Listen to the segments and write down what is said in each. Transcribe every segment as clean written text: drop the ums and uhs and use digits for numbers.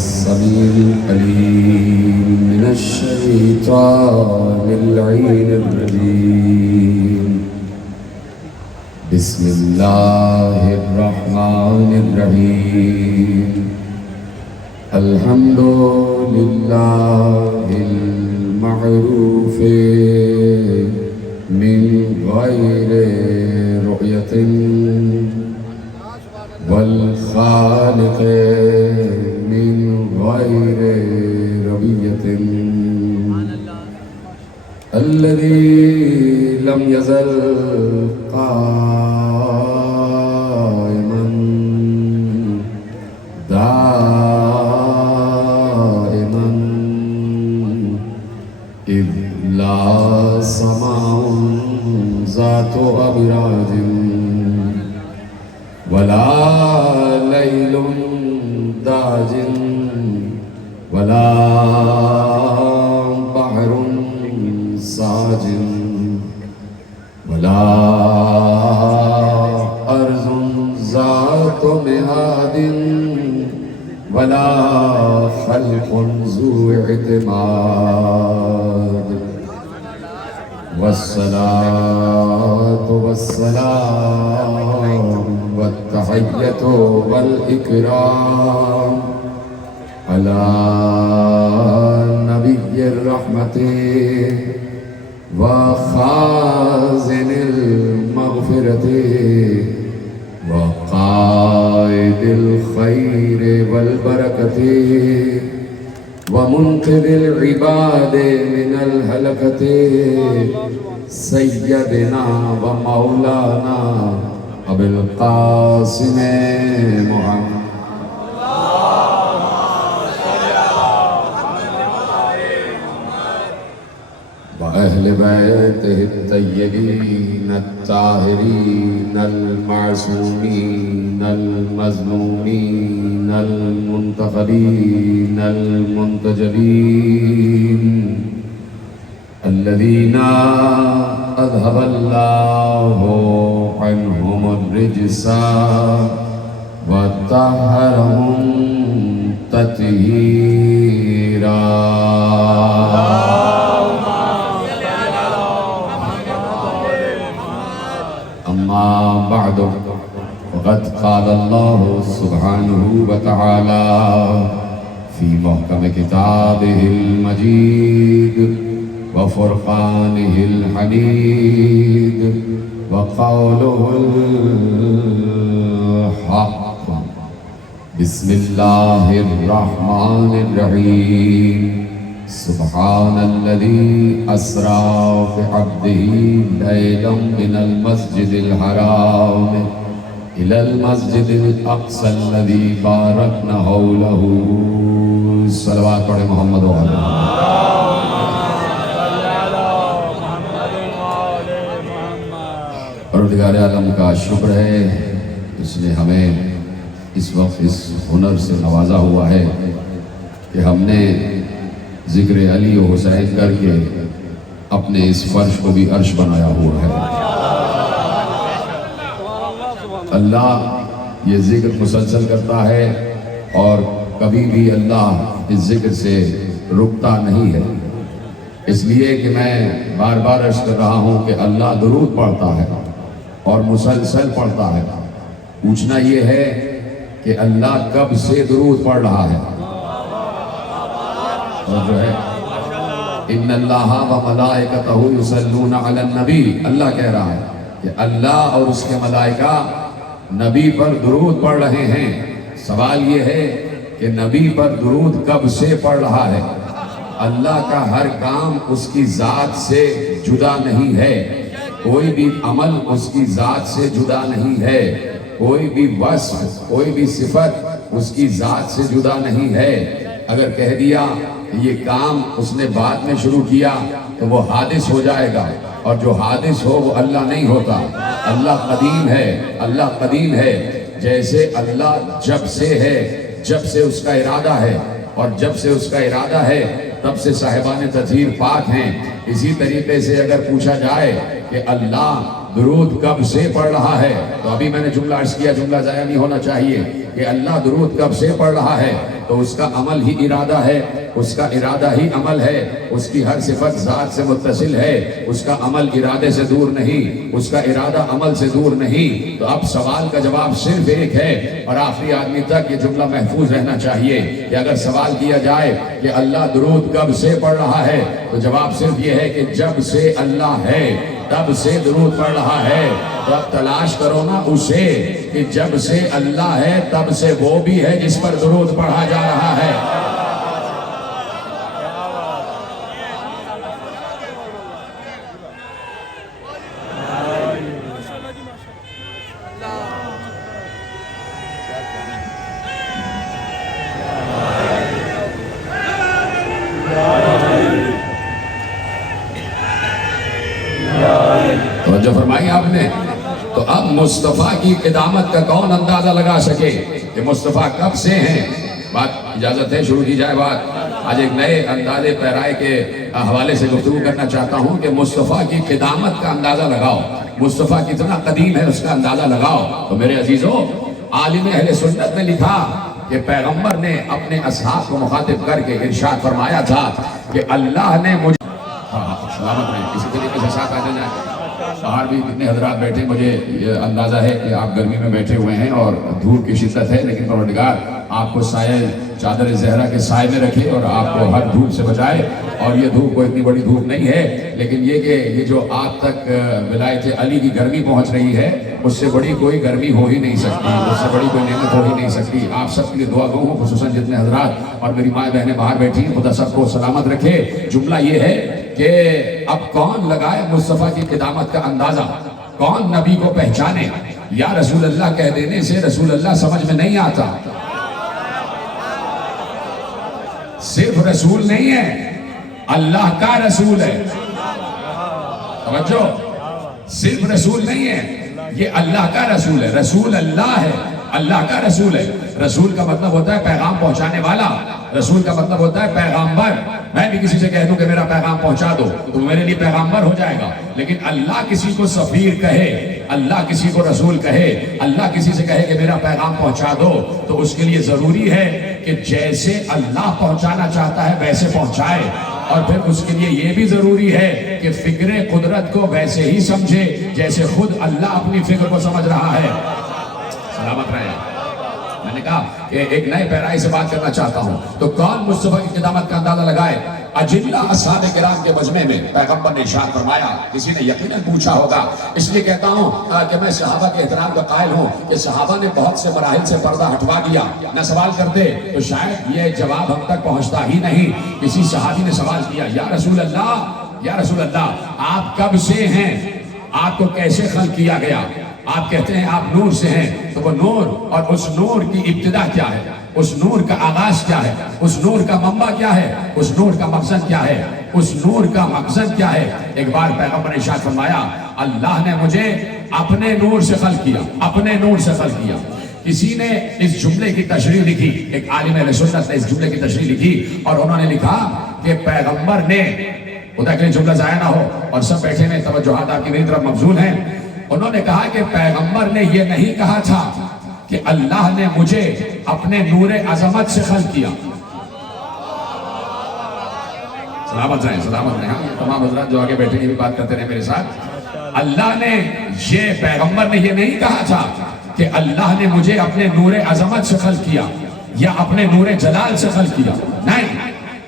السميع العليم من الشيطان اللعين الرجيم. بسم الله الرحمن الرحيم. الحمد لله المعروف من غير رؤية والخالق من غير ربية الذي لم يزل قائما دائما إذ لا سماع ذات أبراج ولا ليل داج ولا بحر ساج ولا أرض ذات مهاد ولا خلق ذو اعتماد والصلاة والسلام والتحية والإكرام على نبي الرحمة وخازن المغفرة وقائد الخير والبركة ومنقذ العباد من الهلكة سيدنا ومولانا أبي القاسم محمد وأهل بيته الطيبين الطاهرين المعصومين المظلومين المنتخبين المنتجبين الذين أذهب الله عنهم الرجس وطهرهم تطهيرا. أما بعد فقد قال الله سبحانه وتعالى في محكم كتابه المجيد وفرقانه الحميد وقوله الحق. بسم الله الرحمن الرحيم. سبحان الذي أسرى بعبده ليلا من المسجد الحرام إلى المسجد الأقصى الذي باركنا حوله. صلوات پڑھے محمد و علیہ. پروردگار عالم کا شکر ہے اس نے ہمیں اس وقت اس ہنر سے نوازا ہوا ہے کہ ہم نے ذکر علی و حسین کر کے اپنے اس فرش کو بھی عرش بنایا ہوا ہے. اللہ یہ ذکر مسلسل کرتا ہے اور کبھی بھی اللہ اس ذکر سے رکتا نہیں ہے. اس لیے کہ میں بار بار عرض کر رہا ہوں کہ اللہ درود پڑھتا ہے اور مسلسل پڑھتا ہے. پوچھنا یہ ہے کہ اللہ کب سے درود پڑھ رہا ہے. اور جو ہے ان اللہ و ملائکتہ یصلون علی النبی، اللہ کہہ رہا ہے کہ اللہ اور اس کے ملائکہ نبی پر درود پڑھ رہے ہیں. سوال یہ ہے کہ نبی پر درود کب سے پڑھ رہا ہے. اللہ کا ہر کام اس کی ذات سے جدا نہیں ہے. کوئی بھی عمل اس کی ذات سے جدا نہیں ہے. کوئی بھی وصف، کوئی بھی صفت اس کی ذات سے جدا نہیں ہے. اگر کہہ دیا یہ کام اس نے بعد میں شروع کیا تو وہ حادث ہو جائے گا، اور جو حادث ہو وہ اللہ نہیں ہوتا. اللہ قدیم ہے، اللہ قدیم ہے. جیسے اللہ جب سے ہے، جب سے اس کا ارادہ ہے، اور جب سے اس کا ارادہ ہے تب سے صاحبان تطہیر پاک ہیں. اسی طریقے سے اگر پوچھا جائے کہ اللہ درود کب سے پڑھ رہا ہے، تو ابھی میں نے جملہ عرض کیا، جملہ ضائع نہیں ہونا چاہیے، کہ اللہ درود کب سے پڑھ رہا ہے. تو اس کا عمل ہی ارادہ ہے، اس کا ارادہ ہی عمل ہے، اس کی ہر صفت ذات سے متصل ہے، اس کا عمل ارادے سے دور نہیں، اس کا ارادہ عمل سے دور نہیں۔ تو اب سوال کا جواب صرف ایک ہے، اور آخری آدمی تک یہ جملہ محفوظ رہنا چاہیے کہ اگر سوال کیا جائے کہ اللہ درود کب سے پڑھ رہا ہے، تو جواب صرف یہ ہے کہ جب سے اللہ ہے تب سے درود پڑھ رہا ہے۔ تو اب تلاش کرو نا اسے کہ جب سے اللہ ہے تب سے وہ بھی ہے جس پر درود پڑھا جا رہا ہے۔ توجہ فرمائی آپ نے؟ تو اب مصطفیٰ کی قدامت کا کون اندازہ لگا سکے کہ مصطفیٰ کب سے ہیں؟ بات اجازت ہے شروع کی جائے بات۔ آج ایک نئے اندازے پیرائے کے حوالے سے گفتگو کرنا چاہتا ہوں کہ مصطفیٰ کی قدامت کا اندازہ لگاؤ، مصطفیٰ کتنا قدیم ہے اس کا اندازہ لگاؤ۔ تو میرے عزیزو، عالم اہل سنت نے لکھا کہ پیغمبر نے اپنے اصحاب کو مخاطب کر کے ارشاد فرمایا تھا کہ اللہ نے مجھے سلامت رہے، کسی طریقے سے ساتھ آ جائے۔ باہر بھی کتنے حضرات بیٹھے، مجھے یہ اندازہ ہے کہ آپ گرمی میں بیٹھے ہوئے ہیں اور دھوپ کی شدت ہے، لیکن پروردگار آپ کو سایہ چادر زہرا کے سائے میں رکھے اور آپ کو ہر دھوپ سے بچائے۔ اور یہ دھوپ کوئی اتنی بڑی دھوپ نہیں ہے، لیکن یہ کہ یہ جو آپ تک ولایت علی کی گرمی پہنچ رہی ہے، اس سے بڑی کوئی گرمی ہو ہی نہیں سکتی، اس سے بڑی کوئی نعمت ہو ہی نہیں سکتی۔ آپ سب کے لیے دعا گو ہوں، خصوصاً جتنے حضرات اور میری مائیں بہنیں باہر بیٹھی ہیں، خدا سب کو سلامت رکھے۔ جملہ یہ ہے کہ اب کون لگائے مصطفیٰ کی قدامت کا اندازہ، کون نبی کو پہچانے؟ یا رسول اللہ کہہ دینے سے رسول اللہ سمجھ میں نہیں آتا۔ صرف رسول نہیں ہے، اللہ کا رسول ہے۔ توجہ، صرف رسول نہیں ہے، یہ اللہ کا رسول ہے، رسول اللہ ہے، اللہ کا رسول ہے۔ رسول کا مطلب ہوتا ہے پیغام پہنچانے والا، رسول کا مطلب ہوتا ہے پیغامبر۔ میں بھی کسی سے کہہ دوں کہ میرا پیغام پہنچا دو تو میرے لیے پیغامبر ہو جائے گا، لیکن اللہ کسی کو سفیر کہے، اللہ کسی کو رسول کہے، اللہ کسی سے کہے کہ میرا پیغام پہنچا دو، تو اس کے لیے ضروری ہے کہ جیسے اللہ پہنچانا چاہتا ہے ویسے پہنچائے، اور پھر اس کے لیے یہ بھی ضروری ہے کہ فکر قدرت کو ویسے ہی سمجھے جیسے خود اللہ اپنی فکر کو سمجھ رہا ہے۔ سلامت رہے۔ میں نے کہا کہ ایک نئے پیرائی سے بات کرنا چاہتا ہوں، تو کون مصطفیٰ کی قدامت کا اندازہ لگائے؟ اجلہ اصحاب کرام کے مجمع میں پیغمبر نے ارشاد فرمایا، کسی نے یقیناً پوچھا ہوگا، اس لیے کہتا ہوں کہ میں صحابہ کے احترام کا قائل ہوں کہ صحابہ نے بہت سے مراحل سے پردہ ہٹوا دیا، نہ سوال کرتے تو شاید یہ جواب ہم تک پہنچتا ہی نہیں۔ کسی صحابی نے سوال کیا، یا رسول اللہ آپ کب سے ہیں؟ آپ کو کیسے خلق کیا گیا؟ آپ کہتے ہیں آپ نور سے ہیں، تو وہ نور اور اس نور کی ابتدا کیا ہے، اس نور کا آغاز کیا ہے، اس نور کا منبع کیا ہے، اس نور کا مقصد کیا ہے، اس نور کا مقصد کیا ہے؟ ایک بار پیغمبر نے ارشاد فرمایا، اللہ نے مجھے اپنے نور سے خلق کیا، اپنے نور سے خلق کیا۔ کسی نے اس جملے کی تشریح لکھی، ایک عالم اہل سنت نے اس جملے کی تشریح لکھی، اور انہوں نے لکھا کہ پیغمبر نے، خدا کے لیے جملہ ضائع نہ ہو اور سب بیٹھے ہیں، توجہات آپ کی میری طرف مبذول ہیں، انہوں نے کہا کہ پیغمبر نے یہ نہیں کہا تھا کہ اللہ نے مجھے اپنے نور عظمت سے خلق کیا۔ سلامت رہیں، سلامت رہیں، تمام حضرات جو آگے بیٹھے ہیں بھی بات کرتے رہے میرے ساتھ۔ اللہ نے یہ پیغمبر نے یہ نہیں کہا تھا کہ اللہ نے مجھے اپنے نور عظمت سے خلق کیا یا اپنے نور جلال سے خلق کیا، نہیں۔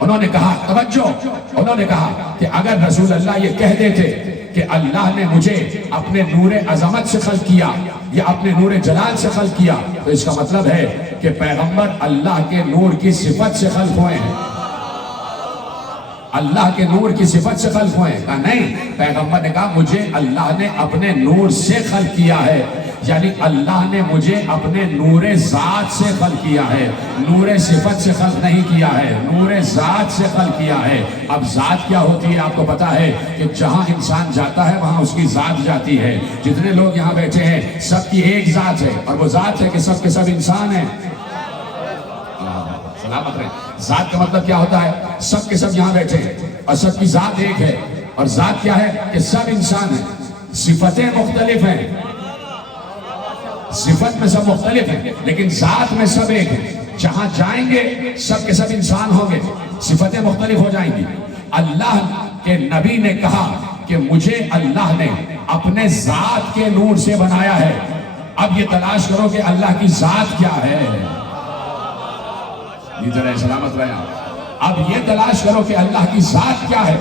انہوں نے کہا، توجہ، انہوں نے کہا کہ اگر رسول اللہ یہ کہہ دیتے کہ اللہ نے مجھے اپنے نور عظمت سے خلق کیا یا اپنے نور جلال سے خلق کیا، تو اس کا مطلب ہے کہ پیغمبر اللہ کے نور کی صفت سے خلق ہوئے ہیں، اللہ کے نور کی صفت سے خلق ہوئے ہیں۔ کہا نہیں، پیغمبر نے کہا مجھے اللہ نے اپنے نور سے خلق کیا ہے، یعنی اللہ نے مجھے اپنے نور ذات سے خلق کیا ہے، نور صفت سے خلق نہیں کیا ہے، نور ذات سے خلق کیا ہے۔ اب ذات کیا ہوتی ہے آپ کو پتا ہے کہ جہاں انسان جاتا ہے وہاں اس کی ذات جاتی ہے۔ جتنے لوگ یہاں بیٹھے ہیں سب کی ایک ذات ہے، اور وہ ذات ہے کہ سب کے سب انسان ہیں۔ سلامت رہے۔ ذات کا مطلب کیا ہوتا ہے؟ سب کے سب یہاں بیٹھے ہیں اور سب کی ذات ایک ہے، اور ذات کیا ہے کہ سب انسان ہیں، صفتیں مختلف ہیں، صفت میں سب مختلف ہیں لیکن ذات میں سب ایک ہیں۔ جہاں جائیں گے سب کے سب انسان ہوں گے، صفتیں مختلف ہو جائیں گی۔ اللہ کے نبی نے کہا کہ مجھے اللہ نے اپنے ذات کے نور سے بنایا ہے، اب یہ تلاش کرو کہ اللہ کی ذات کیا ہے۔ ادھر سلامت رہے آپ، اب یہ تلاش کرو کہ اللہ کی ذات کیا ہے۔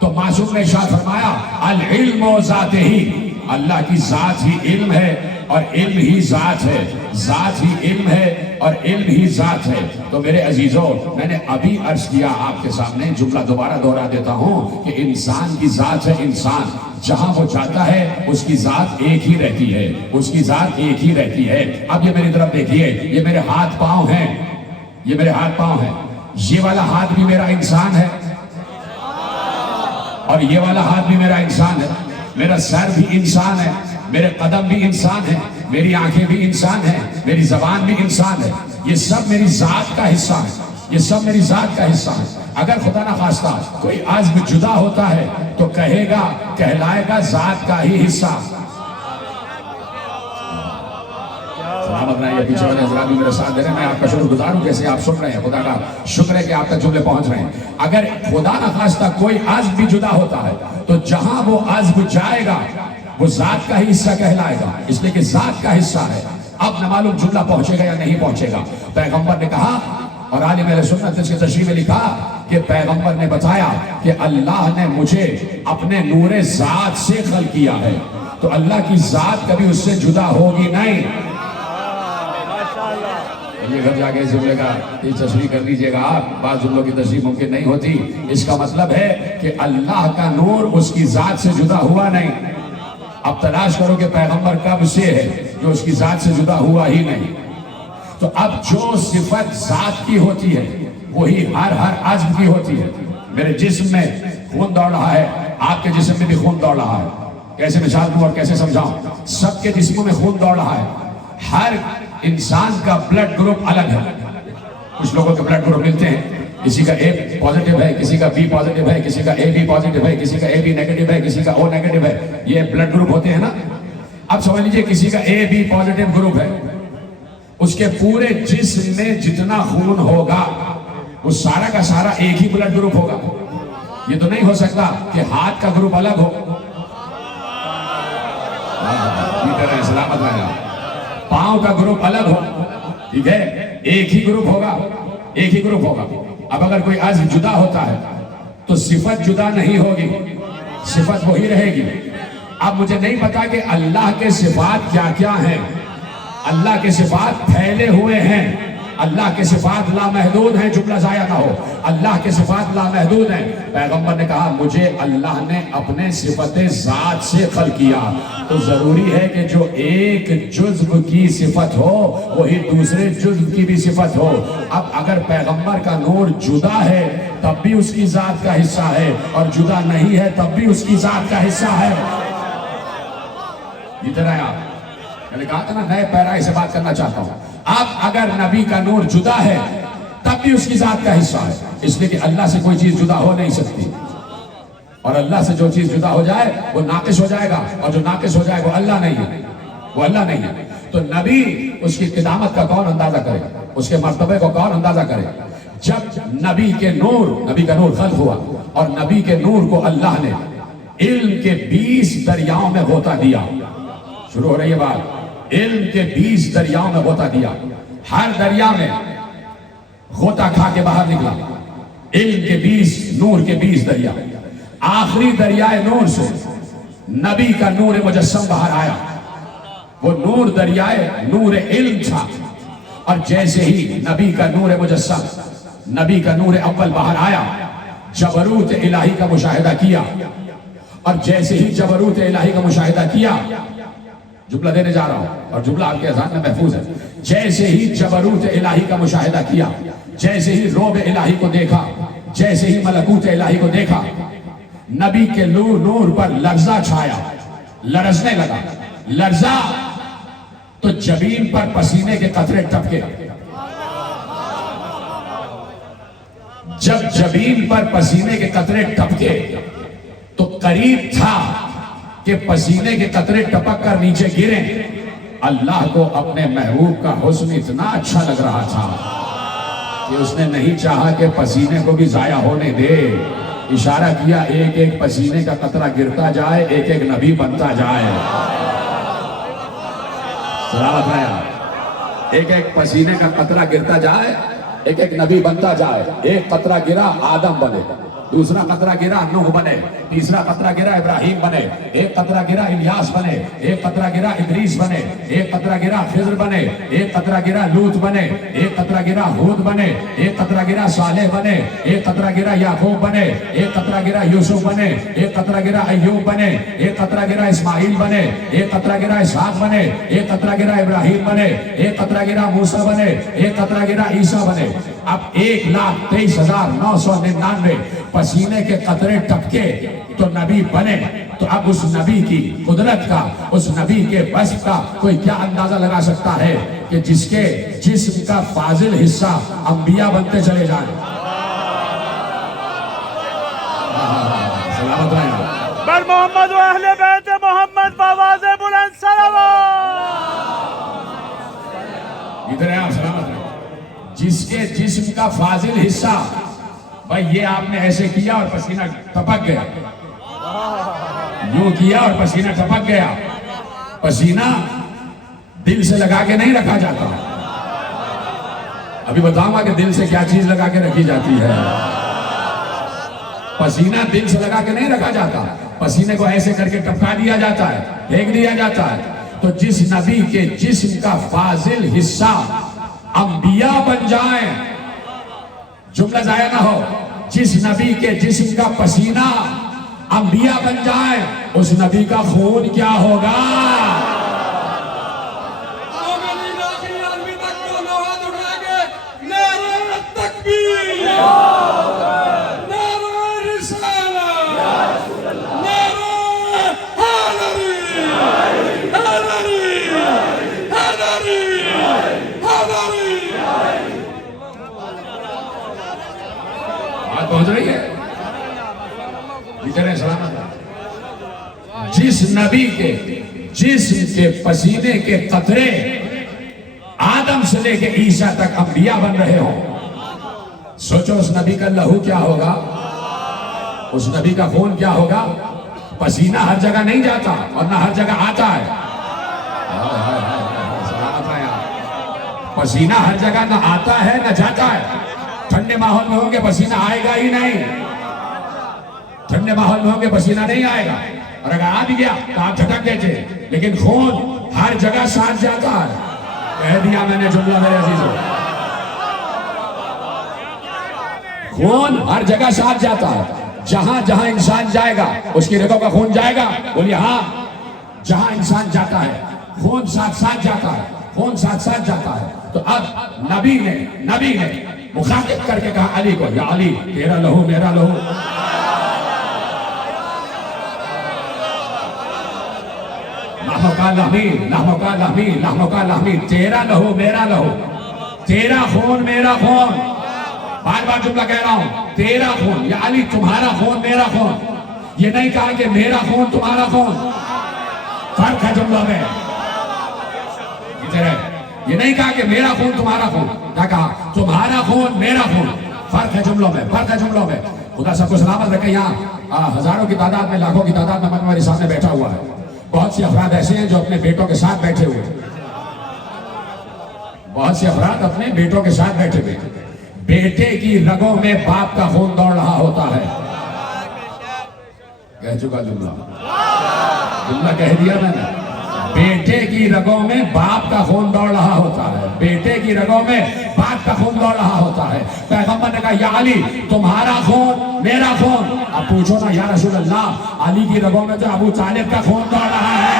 تو معصوم نے ارشاد فرمایا العلم ذات ہی، اللہ کی ذات ہی علم ہے اور علم ہی ذات ہے، ذات ہی علم ہے اور علم ہی ذات ہے۔ تو میرے عزیزوں، میں نے ابھی عرض کیا آپ کے سامنے، جملہ دوبارہ دہرا دیتا ہوں کہ انسان کی ذات ہے، انسان جہاں وہ جاتا ہے اس کی ذات ایک ہی رہتی ہے، اس کی ذات ایک ہی رہتی ہے۔ اب یہ میری طرف دیکھیے، یہ میرے ہاتھ پاؤں ہیں، یہ میرے ہاتھ پاؤں ہیں، یہ والا ہاتھ بھی میرا انسان ہے اور یہ والا ہاتھ بھی میرا انسان ہے، میرا سر بھی انسان ہے، میرے قدم بھی انسان ہے، میری آنکھیں بھی انسان ہیں، میری زبان بھی انسان ہے، یہ سب میری ذات کا حصہ ہے، یہ سب میری ذات کا حصہ ہے۔ اگر خدا نہ خواستہ کوئی عزم جدا ہوتا ہے تو کہے گا، کہلائے گا ذات کا ہی حصہ۔ سلامت رہے، یہ پیچھے والے حضرات بھی میرے ساتھ دے رہے ہیں، میں آپ کا شکر گزار ہوں کیسے آپ سن رہے ہیں، خدا کا شکر ہے کہ آپ تک جملے پہنچ رہے ہیں۔ اگر خدا نہ خواستہ کوئی عزم بھی جدا ہوتا ہے تو جہاں وہ عزم جائے گا وہ ذات کا ہی حصہ کہلائے گا، اس لیے کہ ذات کا حصہ ہے۔ اب نہ معلوم جملہ پہنچے گا یا نہیں پہنچے گا۔ پیغمبر نے کہا اور عالم اہل سنت اس کی تشریح میں لکھا کہ پیغمبر نے بتایا کہ اللہ نے مجھے اپنے نور ذات سے خلق کیا ہے، تو اللہ کی ذات کبھی اس سے جدا ہوگی نہیں۔ یہ گھر جا کے اس جملے کا یہ تشریح کر لیجئے گا آپ، بعض جملوں کی تشریح ممکن نہیں ہوتی۔ اس کا مطلب ہے کہ اللہ کا نور اس کی ذات سے جدا ہوا نہیں۔ اب تلاش کرو کہ پیغمبر کب سے ہے جو اس کی ذات سے جدا ہوا ہی نہیں۔ تو اب جو صفت ذات کی ہوتی ہے وہی ہر عزم کی ہوتی ہے۔ میرے جسم میں خون دوڑ رہا ہے، آپ کے جسم میں بھی خون دوڑ رہا ہے۔ کیسے مثال دوں اور کیسے سمجھاؤں؟ سب کے جسموں میں خون دوڑ رہا ہے، ہر انسان کا بلڈ گروپ الگ ہے۔ کچھ لوگوں کے بلڈ گروپ ملتے ہیں، کسی کا اے پازیٹیو ہے، کسی کا بی پازیٹیو ہے، کسی کا اے بی پازیٹیو ہے، کسی کا اے بی نیگیٹو ہے، کسی کا او نیگیٹو ہے۔ یہ بلڈ گروپ ہوتے ہیں نا۔ اب سمجھ لیجئے کسی کا اے بی پازیٹیو گروپ ہے، اس کے پورے جسم میں جتنا خون ہوگا وہ سارا کا سارا ایک ہی بلڈ گروپ ہوگا۔ یہ تو نہیں ہو سکتا کہ ہاتھ کا گروپ الگ ہو، سلامت رہنا، پاؤں کا گروپ الگ ہو، ٹھیک ہے، ایک ہی گروپ ہوگا، ایک ہی گروپ ہوگا۔ اب اگر کوئی عزم جدا ہوتا ہے تو صفت جدا نہیں ہوگی، صفت وہی رہے گی۔ اب مجھے نہیں پتا کہ اللہ کے صفات کیا کیا ہیں۔ اللہ کے صفات پھیلے ہوئے ہیں، اللہ کے صفات لامحدود ہیں، جملہ ضائع نہ ہو، اللہ کے صفات لامحدود ہیں۔ پیغمبر نے کہا مجھے اللہ نے اپنے صفت ذات سے خلق کیا، تو ضروری ہے کہ جو ایک جزو کی صفت ہو وہی دوسرے جزو کی بھی صفت ہو۔ اب اگر پیغمبر کا نور جدا ہے تب بھی اس کی ذات کا حصہ ہے، اور جدا نہیں ہے تب بھی اس کی ذات کا حصہ ہے۔ ادھر آئے آپ، میں نے کہا تھا نا نئے پیرائی سے بات کرنا چاہتا ہوں۔ اب اگر نبی کا نور جدا ہے تب بھی اس کی ذات کا حصہ ہے، اس لیے کہ اللہ سے کوئی چیز جدا ہو نہیں سکتی، اور اللہ سے جو چیز جدا ہو جائے وہ ناقص ہو جائے گا، اور جو ناقص ہو جائے وہ اللہ نہیں ہے، وہ اللہ نہیں ہے۔ تو نبی اس کی قدامت کا کون اندازہ کرے، اس کے مرتبے کو کون اندازہ کرے؟ جب نبی کا نور خلق ہوا اور نبی کے نور کو اللہ نے علم کے 20 دریاؤں میں غوطہ دیا۔ شروع ہو رہی ہے بات، علم کے 20 دریاؤں میں غوطہ دیا، ہر دریا میں غوطہ کھا کے باہر نکلا، علم کے 20 نور کے 20 دریا، آخری دریائے نور سے نبی کا نور مجسم باہر آیا۔ وہ نور دریائے نور علم تھا، اور جیسے ہی نبی کا نور مجسم، نبی کا نور اول باہر آیا، جبروت الہی کا مشاہدہ کیا، اور جیسے ہی جبروت الہی کا مشاہدہ کیا، جملہ دینے جا رہا ہوں اور جملہ آپ کے اذہان میں محفوظ ہے، جیسے ہی جبروت الہی کا مشاہدہ کیا، جیسے ہی روب الہی کو دیکھا، جیسے ہی ملکوت الہی کو دیکھا، نبی کے نور پر لرزہ چھایا، لرزنے لگا، لرزہ تو جبین پر پسینے کے قطرے ٹپکے۔ جب جبین پر پسینے کے قطرے ٹپکے تو قریب تھا کہ پسینے کے قطرے ٹپک کر نیچے گریں، اللہ کو اپنے محبوب کا حسن اتنا اچھا لگ رہا تھا کہ اس نے نہیں چاہا کہ پسینے کو بھی ضائع ہونے دے. اشارہ کیا ایک ایک پسینے کا قطرہ گرتا جائے, ایک ایک نبی بنتا جائے. سلامت ہے. ایک ایک پسینے کا قطرہ گرتا جائے, ایک ایک نبی بنتا جائے. ایک قطرہ گرا آدم بنے, دوسرا قطرہ گرا نوح بنے, تیسرا قطرہ گرا ابراہیم بنے, ایک قطرہ گرا الیاس بنے, ایک قطرہ گرا ادریس بنے, ایک قطرہ گرا خضر بنے, ایک قطرہ گرا لوط بنے, ایک قطرہ گرا ہود بنے, ایک قطرہ گرا صالح بنے, ایک قطرہ گرا یعقوب بنے, ایک قطرہ گرا یوسف بنے, ایک قطرہ گرا ایوب بنے, ایک قطرہ گرا اسماعیل بنے, ایک قطرہ گرا اسحاق بنے, ایک قطرہ گرا ابراہیم بنے, ایک قطرہ گرا موسیٰ بنے, ایک قطرہ گرا عیسیٰ بنے. اب 1,23,999 پسینے کے قطرے ٹپکے تو نبی بنے. تو اب اس نبی کی قدرت کا, اس نبی کے بس کا کوئی کیا اندازہ لگا سکتا ہے کہ جس کے جسم کا فاضل حصہ انبیاء بنتے چلے جائیں. سلامت رہے. بر محمد و اہل بیت محمد بآواز بلند صلوات. ادھر ہے آپ. سلامت رہے. جس کے جسم کا فاضل حصہ, بھائی یہ آپ نے ایسے کیا اور پسینہ ٹپک گیا, یوں کیا اور پسینہ ٹپک گیا. پسینہ دل سے لگا کے نہیں رکھا جاتا. ابھی بتاؤں گا کہ دل سے کیا چیز لگا کے رکھی جاتی ہے. پسینہ دل سے لگا کے نہیں رکھا جاتا. پسینے کو ایسے کر کے ٹپکا دیا جاتا ہے, پھینک دیا جاتا ہے. تو جس نبی کے جسم کا فاضل حصہ انبیاء بن جائیں, جملہ ضائع نہ ہو, جس نبی کے جسم کا پسینہ انبیاء بن جائے, اس نبی کا خون کیا ہوگا؟ پہنچ رہی ہے. جس نبی کے جسم کے پسینے کے قطرے آدم سے لے کے عیسیٰ تک انبیاء بن رہے ہوں, سوچو اس نبی کا لہو کیا ہوگا, اس نبی کا خون کیا ہوگا. پسینہ ہر جگہ نہیں جاتا اور نہ ہر جگہ آتا ہے. پسینہ ہر جگہ نہ آتا ہے نہ جاتا ہے. ٹھنڈے ماحول میں ہوں گے پسینہ آئے گا ہی نہیں. ٹھنڈے ماحول میں ہوں گے پسینہ نہیں آئے گا, اور اگر آ بھی گیا تو آپ جھٹک دیتے. لیکن خون ہر جگہ ساتھ جاتا ہے. کہہ دیا میں نے جملہ میرے عزیزوں, خون ہر جگہ ساتھ جاتا ہے. جہاں جہاں انسان جائے گا اس کی رگوں کا خون جائے گا. بولیے ہاں. جہاں انسان جاتا ہے خون ساتھ ساتھ جاتا ہے, خون ساتھ ساتھ جاتا ہے. تو اب نبی نے مخاطب کر کے کہا علی کو, یا علی تیرا لہو میرا لہو. لہو کا لہمی, تیرا لہو میرا لہو, تیرا خون میرا خون. بار بار جملہ کہہ رہا ہوں, تیرا خون, یا علی تمہارا خون میرا خون. یہ نہیں کہا کہ میرا خون تمہارا خون. فرق ہے جملہ میں. یہ نہیں کہا کہ میرا خون تمہارا خون, کیا کہا تمہارا خون میرا خون. فرق ہے جملوں میں, فرق ہے جملوں میں. خدا سب کو سلامت رکھے. یہاں ہزاروں کی تعداد میں, لاکھوں کی تعداد میں ہمارے سامنے بیٹھا ہوا ہے. بہت سی افراد ایسے ہیں جو اپنے بیٹوں کے ساتھ بیٹھے ہوئے, بہت سے افراد اپنے بیٹوں کے ساتھ بیٹھے ہوئے. بیٹے کی رگوں میں باپ کا خون دوڑ رہا ہوتا ہے. کہہ چکا جملہ کہہ دیا میں نے. بیٹے کی رگوں میں باپ کا خون دوڑ رہا ہوتا ہے. بیٹے کی رگوں میں باپ کا خون دوڑ رہا ہوتا ہے. پیغمبر نے کہا یا علی تمہارا خون میرا خون. اب پوچھو نا یا رسول اللہ, علی کی رگوں میں تو ابو طالب کا خون دوڑ رہا ہے.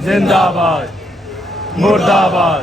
زندہ باد, مردہ باد,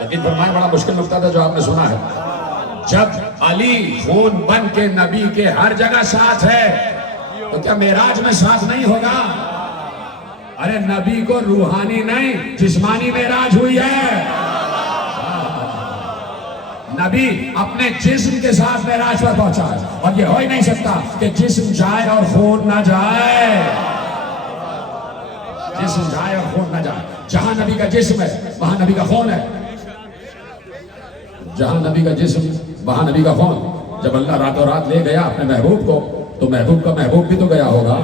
لیکن فرمائے بڑا مشکل نقطہ تھا جو آپ نے سنا ہے، جب علی خون بن کے نبی کے ہر جگہ ساتھ ہے تو کیا معراج میں ساتھ نہیں ہوگا؟ ارے نبی کو روحانی نہیں جسمانی معراج ہوئی ہے، نبی اپنے جسم کے ساتھ معراج پر پہنچا ہے، اور یہ ہو ہی نہیں سکتا کہ جسم جائے اور خون نہ جائے، جسم جائے اور خون نہ جائے۔ جہاں نبی کا جسم ہے وہاں نبی کا خون ہے، جہاں نبی کا جسم وہاں نبی کا خون۔ جب اللہ راتوں رات لے گیا اپنے محبوب کو تو محبوب کا محبوب بھی تو گیا ہوگا،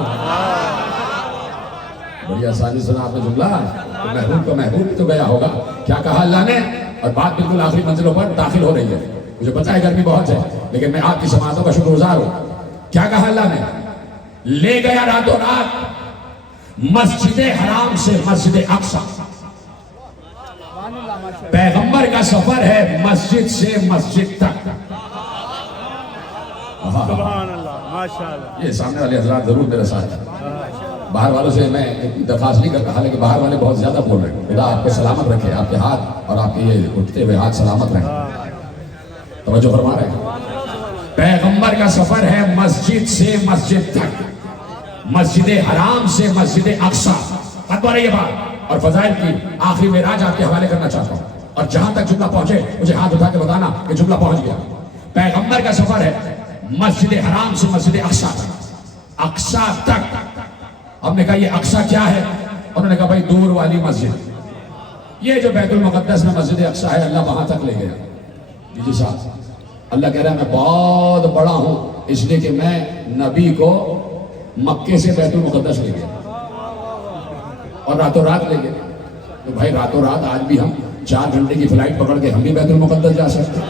بڑی آسانی سنا آپ نے جملہ، تو محبوب کا محبوب بھی تو گیا ہوگا۔ کیا کہا اللہ نے؟ اور بات بالکل آخری منزلوں پر داخل ہو رہی ہے، مجھے پتہ ہے گرمی بہت ہے لیکن میں آپ کی سماعتوں کا شکر گزار ہوں۔ کیا کہا اللہ نے؟ لے گیا راتوں رات مسجد حرام سے مسجد اقصی۔ پیغمبر کا سفر ہے مسجد سے مسجد تک۔ سبحان اللہ، ماشاءاللہ۔ یہ سامنے والے حضرات ضرور میرے ساتھ ہیں، باہر والوں سے میں درخواست نہیں کرتا، حالانکہ باہر والے بہت زیادہ بول رہے ہیں، خدا آپ کے سلامت رکھے، آپ کے ہاتھ اور آپ کے یہ اٹھتے ہوئے ہاتھ سلامت رہیں، توجہ فرما رہے ہیں۔ پیغمبر کا سفر ہے مسجد سے مسجد تک، مسجد حرام سے مسجد اقصی۔ ختم ہو رہی ہے بات، اور فضائل کی آخری معراج آپ کے حوالے کرنا چاہتا ہوں، اور جہاں تک جملہ پہنچے مجھے ہاتھ اٹھا کے بتانا کہ جملہ پہنچ گیا۔ پیغمبر کا سفر ہے مسجد حرام سے مسجد اقصی تک، اقصی تک۔ ہم نے کہا یہ اقصی کیا ہے؟ انہوں نے کہا بھائی دور والی مسجد، یہ جو بیت المقدس میں مسجد اقصی ہے اللہ وہاں تک لے گیا۔ جی صاحب، اللہ کہہ رہا ہے میں بہت بڑا ہوں اس لیے کہ میں نبی کو مکے سے بیت المقدس لے گیا اور راتوں رات لے گیا۔ تو بھائی راتوں رات آج بھی ہم 4 گھنٹے کی فلائٹ پکڑ کے ہم بھی بیت المقدس جا سکتے ہیں۔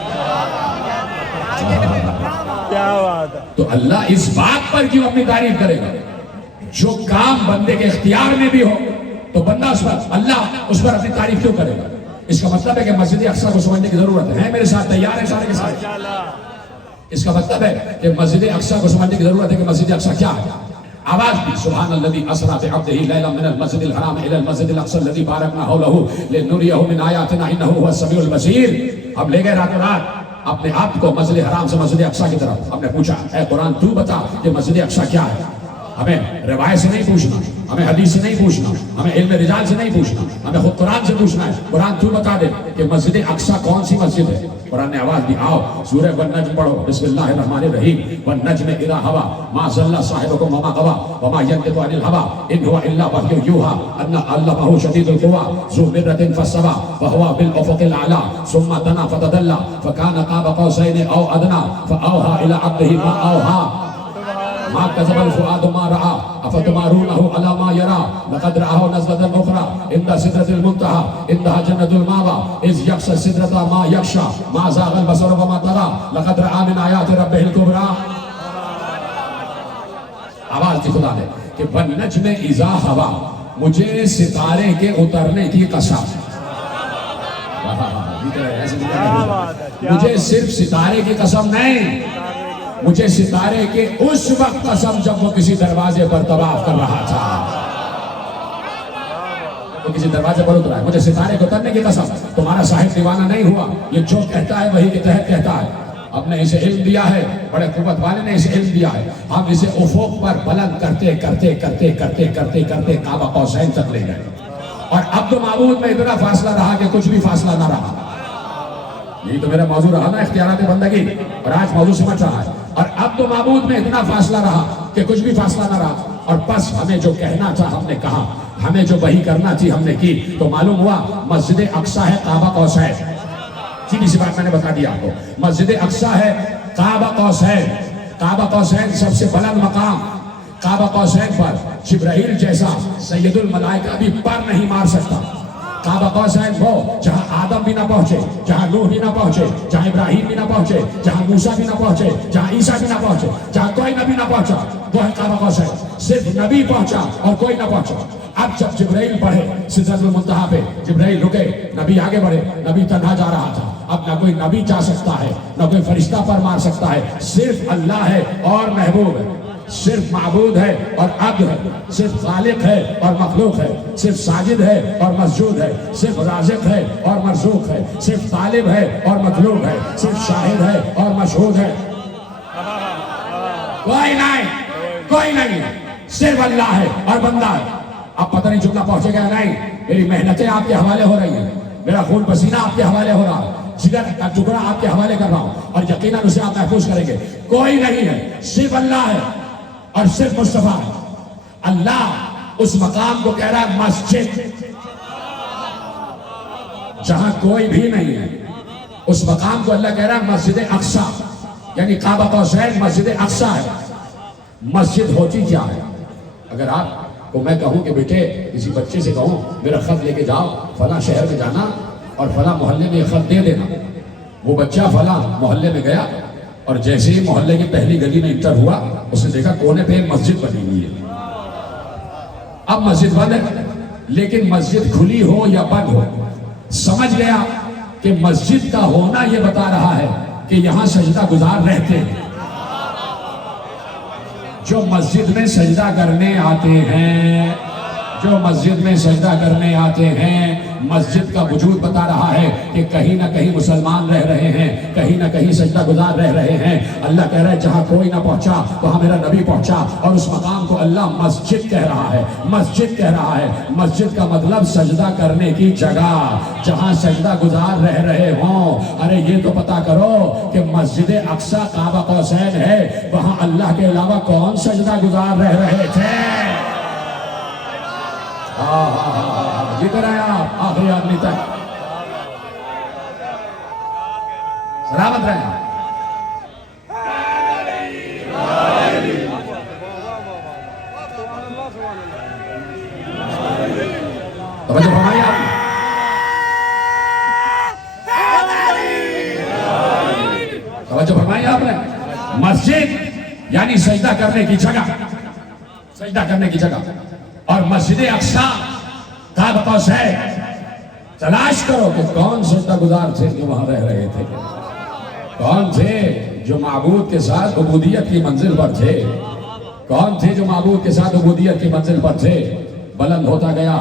کیا بات ہے۔ تو اللہ اس بات پر کیوں اپنی تعریف کرے گا؟ جو کام بندے کے اختیار میں بھی ہو تو بندہ اس پر، اللہ اس پر اپنی تعریف کیوں کرے گا؟ اس کا مطلب ہے کہ مسجد اقصی کو سمجھنے کی ضرورت ہے۔ میرے ساتھ تیار ہے سارے کے ساتھ؟ اس کا مطلب ہے کہ مسجد اقصی کو سمجھنے کی ضرورت ہے کہ مسجد اقصی کیا ہے۔ آواز بھی سبحان الذی اسری بعبدہ لیلا من المسجد الحرام الی المسجد الاقصی الذی بارکنا حولہ لنریہ من آیاتنا انہ هو السمیع البصیر۔ اب لے گئے راتوں رات اپنے آپ کو مسجد حرام سے مسجد اقصی کی طرف۔ ہم نے پوچھا اے قرآن تو بتا کہ مسجد اقصی کیا ہے؟ ہمیں روایت سے نہیں پوچھنا، ہمیں حدیث سے نہیں پوچھنا، ہمیں علم رجال سے نہیں پوچھنا، ہمیں خود قرآن سے پوچھنا ہے۔ قرآن تو بتا دے کہ مسجد اقصی کون سی مسجد ہے؟ قرآن نے آواز دی، آؤ سورہ والنجم پڑھو، بسم اللہ الرحمن الرحیم، والنجم اذا ہوا ما ضل صاحبکم وما غوی وما ینطق عن الہوی ان هو الا وحی یوحی ان علمہ شدید القوی ذو مرۃ فاستوی وهو بالافق الاعلی ثم دنا فتدلی فکان قاب قوسین او ادنی فاوحی الی عبده ما اوحی ما كذب الفؤاد ما رأى أفتمارونه على ما يرى لقد رآه نزلة أخرى عند سدرة المنتهى عندها جنة المأوى إذ يغشى السدرة ما يغشى ما زاغ البصر وما طغى لقد رأى من آيات ربه الكبرى۔ آواز دی خدا نے کہ والنجم اذا ہوا، مجھے ستارے کے اترنے کی قسم، مجھے صرف ستارے کی قسم نہیں، مجھے ستارے کے اس وقت قسم جب وہ کسی دروازے پر طواف کر رہا تھا، وہ کسی دروازے پر اترا ہے، مجھے ستارے کو اترنے کی قسم۔ تمہارا صاحب دیوانہ نہیں ہوا، یہ جو کہتا ہے وہی کے تحت کہتا ہے۔ ہم نے اسے علم دیا ہے، بڑے قوت والے نے اسے علم دیا ہے، ہم اسے افق پر بلند کرتے کرتے کرتے کرتے کرتے کرتے کعبہ قوسین تک لے گئے، اور عبد و معبود میں اتنا فاصلہ رہا کہ کچھ بھی فاصلہ نہ رہا۔ یہی تو میرا موضوع رہا نا، اختیارات بندگی، اور آج موضوع سمجھ رہا ہے۔ اور عبد و معبود میں اتنا فاصلہ رہا کہ کچھ بھی فاصلہ نہ رہا، اور بس ہمیں جو کہنا تھا ہم نے کہا، ہمیں جو وحی کرنا تھی ہم نے کی۔ تو معلوم ہوا مسجد اقصی ہے کعبہ قوسین، سیدھی سی بات میں نے بتا دیا آپ کو، مسجد اقصی ہے کعبہ قوسین۔ کعبہ قوسین سب سے بلند مقام، کعبہ قوسین پر جبرائیل جیسا سید الملائکہ بھی پر نہیں مار سکتا۔ کعبہ قوسین وہ جہاں آدم بھی نہ پہنچے، جہاں نوح بھی نہ پہنچے، جہاں ابراہیم بھی نہ پہنچے، جہاں موسیٰ بھی نہ پہنچے، جہاں عیسیٰ بھی نہ پہنچے، جہاں کوئی نبی نہ پہنچا، وہ ہے کعبہ قوسین۔ صرف نبی پہنچا اور کوئی نہ پہنچا۔ اب جب جبرائیل بڑھے سدرۃ المنتہا پہ، جبرائیل رکے، نبی آگے بڑھے، نبی تنہا جا رہا تھا۔ اب نہ کوئی نبی جا سکتا ہے، نہ کوئی فرشتہ پر مار سکتا ہے، صرف اللہ ہے اور محبوب ہے۔ صرف معبود ہے اور عبد ہے، صرف خالق ہے اور مخلوق ہے، صرف ساجد ہے اور مسجود ہے، صرف رازق ہے اور مرزوق ہے، صرف طالب ہے اور مطلوب ہے، صرف شاہد ہے اور مشہود ہے. کوئی نہیں ہے، صرف اللہ ہے اور بندہ ہے. اب پتہ نہیں جملہ پہنچے گا نہیں. میری محنتیں آپ کے حوالے ہو رہی ہیں، میرا خون پسینہ آپ کے حوالے ہو رہا ہے، جگر کا ٹکڑا آپ کے حوالے کر رہا ہوں، اور یقیناً اسے آپ محفوظ کریں گے. کوئی نہیں ہے، صرف اللہ ہے اور صرف مصطفیٰ ہے. اللہ اس مقام کو کہہ رہا ہے مسجد، جہاں کوئی بھی نہیں ہے. اس مقام کو اللہ کہہ رہا ہے مسجد اقصی، یعنی کعبہ قوسین مسجد اقصی ہے. مسجد ہوتی کیا ہے؟ اگر آپ کو میں کہوں کہ بیٹے کسی بچے سے کہوں میرا خط لے کے جاؤ فلاں شہر میں جانا اور فلاں محلے میں یہ خط دے دینا، وہ بچہ فلاں محلے میں گیا اور جیسے ہی محلے کی پہلی گلی میں انٹر ہوا اس نے دیکھا کونے پہ مسجد بنی ہوئی ہے. اب مسجد بند ہے، لیکن مسجد کھلی ہو یا بند ہو سمجھ گیا کہ مسجد کا ہونا یہ بتا رہا ہے کہ یہاں سجدہ گزار رہتے ہیں. جو مسجد میں سجدہ کرنے آتے ہیں، جو مسجد میں سجدہ کرنے آتے ہیں، مسجد کا وجود بتا رہا ہے کہ کہیں نہ کہیں مسلمان رہ رہے ہیں، کہیں نہ کہیں سجدہ گزار رہ رہے ہیں. اللہ کہہ رہا ہے جہاں کوئی نہ پہنچا وہاں میرا نبی پہنچا، اور اس مقام کو اللہ مسجد کہہ رہا ہے. مسجد کہہ رہا ہے. مسجد کا مطلب سجدہ کرنے کی جگہ، جہاں سجدہ گزار رہ رہے ہوں. ارے یہ تو پتا کرو کہ مسجد اقصی کعبہ قوسین ہے، وہاں اللہ کے علاوہ کون سجدہ گزار رہ رہے تھے؟ جدھر آئے آپ آخری آدمی تک سلامت رہے. توجہ فرمائیے آپ نے، توجہ فرمائیے آپ نے. مسجد یعنی سجدہ کرنے کی جگہ، سجدہ کرنے کی جگہ. اور مسجد اقصی کعبہ قوسین، تلاش کرو کہ کون سجدہ گزار تھے جو وہاں رہ رہے تھے، کون تھے جو معبود کے ساتھ عبودیت کی منزل پر تھے، کون تھے جو معبود کے ساتھ عبودیت کی منزل پر تھے. بلند ہوتا گیا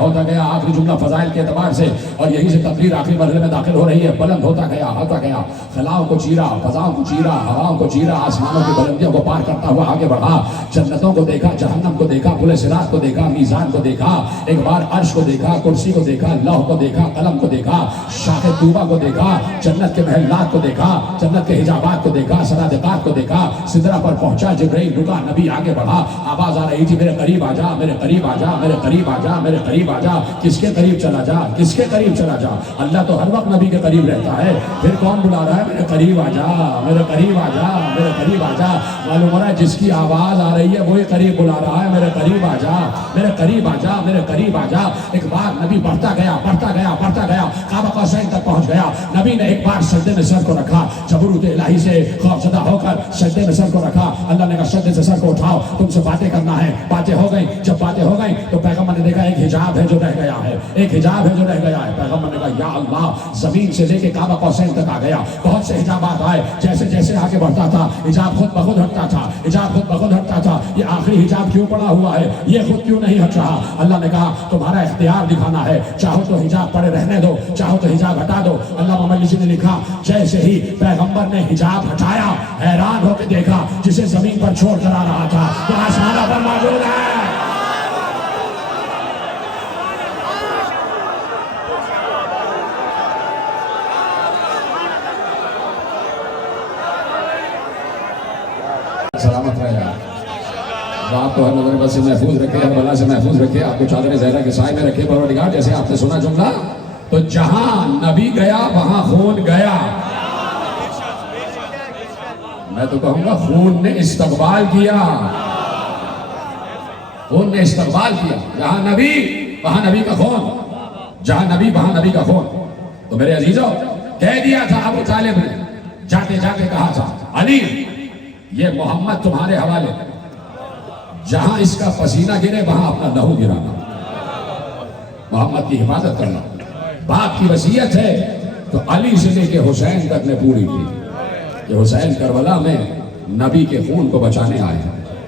آخری جملہ فضائل کے اعتبار سے، اور یہی سے تقریر آخری مرحلے میں داخل ہو رہی ہے. بلند ہوتا گیا خلاؤں کو چیرا، فضاؤں کو چیرا، ہواؤں کو چیرا، آسمانوں کی بلندیوں کو پار کرتا ہوا آگے بڑھا. جنتوں کو دیکھا، جہنم کو دیکھا، پل صراط کو دیکھا، میزان کو دیکھا، ایک بار عرش کو دیکھا، کرسی کو دیکھا، لوح کو دیکھا، قلم کو دیکھا، شاخ طوبہ کو دیکھا، جنت کے محلات کو دیکھا، جنت کے حجابات کو دیکھا، سرادقات کو دیکھا. سدرہ پر پہنچا، جبرائیل رکا، نبی آگے بڑھا. آواز آ رہی تھی میرے قریب آ جا، میرے قریب آ جا، میرے قریب آ جا، میرے قریب آ جا. کس کے قریب چلا جا، کس کے قریب چلا جا؟ اللہ تو ہر وقت نبی کے قریب رہتا ہے. پھر کون بلا رہا ہے میرے قریب آ جا، میرے قریب آ جا، میرے قریب آ جا. معلوم ہو رہا ہے جس کی آواز آ رہی ہے وہی قریب بلا رہا ہے میرے قریب آ جا، میرے قریب آ جا، میرے قریب آ جا. ایک بار نبی بڑھتا گیا کعبہ قوسین تک پہنچ گیا. نبی نے ایک بار سجدے میں سر کو رکھا، جبروت الہی سے خوفزدہ ہو کر سجدے میں سر کو رکھا. اللہ نے کہا سجدے سے سر کو اٹھاؤ، تم سے باتیں کرنا ہے. باتیں ہو گئیں. جب باتیں ہو گئیں تو پیغمبر نے دیکھا ایک حجاب ہے جو رہ گیا ہے، ایک حجاب ہے جو رہ گیا ہے. پیغمبر نے کہا یا اللہ، زمین سے لے کے کعبہ قوسین تک آ گیا. بہت سے حجابات آئے، جیسے جیسے آگے بڑھتا تھا حجاب خود بخود ہٹتا تھا، حجاب خود بخود ہٹتا تھا. یہ آخری حجاب کیوں پڑا ہوا ہے، یہ خود کیوں نہیں ہٹ رہا؟ اللہ نے کہا تمہارا اختیار دکھانا ہے، چاہو تو حجاب پڑے رہنے دو، چاہو تو حجاب ہٹا دو. علامہ مجلسی نے لکھا جیسے ہی پیغمبر نے حجاب ہٹایا حیران ہو کے دیکھا جسے زمین پر چھوڑ کر آ رہا تھا تو آسمانوں پر موجود ہے. سلامت رہے آپ کو ہر نظر بس سے محفوظ رکھے، ہر بلا سے محفوظ رکھے، آپ کو چادر زہرہ کے سائے میں رکھے. پروردگار جیسے آپ نے سنا جملہ تو جہاں نبی گیا وہاں خون گیا. میں تو کہوں گا خون نے استقبال کیا، خون نے استقبال کیا. جہاں نبی وہاں نبی کا خون، جہاں نبی وہاں نبی کا خون. تو میرے عزیزوں کہہ دیا تھا ابو طالب نے، جاتے جاتے کہا تھا علی یہ محمد تمہارے حوالے، جہاں اس کا پسینہ گرے وہاں اپنا لہو گرانا، محمد کی حفاظت کرنا. باپ کی وصیت ہے تو علی سے لے کے حسین تک نے پوری کی کہ حسین کربلا میں نبی کے خون کو بچانے آئے ہیں.